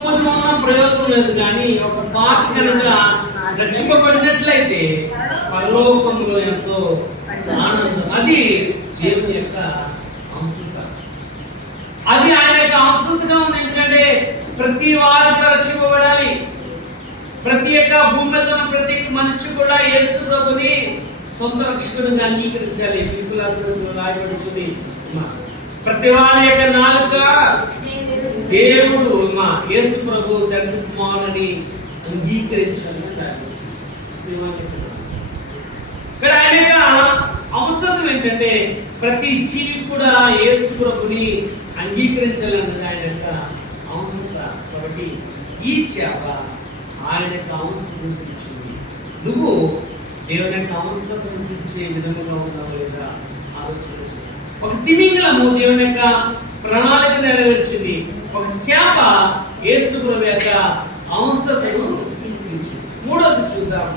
ప్రయోజనం లేదు. కానీ ఒక పాట కనుక రక్షింపబడినట్లయితే పరలోకంలో ఎంతో ఆనందం. అది దేవుని యొక్క అంశత, అది ఆయన యొక్క అంశతగా ఉంది. ఎందుకంటే ప్రతి వారు రక్షింపబడాలి. ప్రతి ఒక్క భూమిలో ప్రతి మనిషి కూడా యేసు ప్రభుని సొంత రక్షకుడిగా అంగీకరించాలి. రాయబడుతుంది, ప్రతి వారి యొక్క నాలుక దేవుడు యేసు ప్రభు తండ్రి కుమారుని అంగీకరించాలి అంటారు. ఇక్కడ ఆయన యొక్క అవసరం ఏంటంటే ప్రతి జీవి కూడా యేసు ప్రభుని అంగీకరించాలన్నది ఆయన యొక్క అవసరత. కాబట్టి ఈ చేప ఆయన యొక్క అవసరం గుర్తించింది. నువ్వు దేవుని యొక్క అవసరం గుర్తించే విధంగా ఉన్నావు లేదా ఆలోచన. ఒక తిమింగలము దేవుని యొక్క ప్రణాళిక నెరవేర్చింది. ఒక చేప యేసు ప్రభు యొక్క అవసరతను సూచించింది. మూడవది చూద్దాం.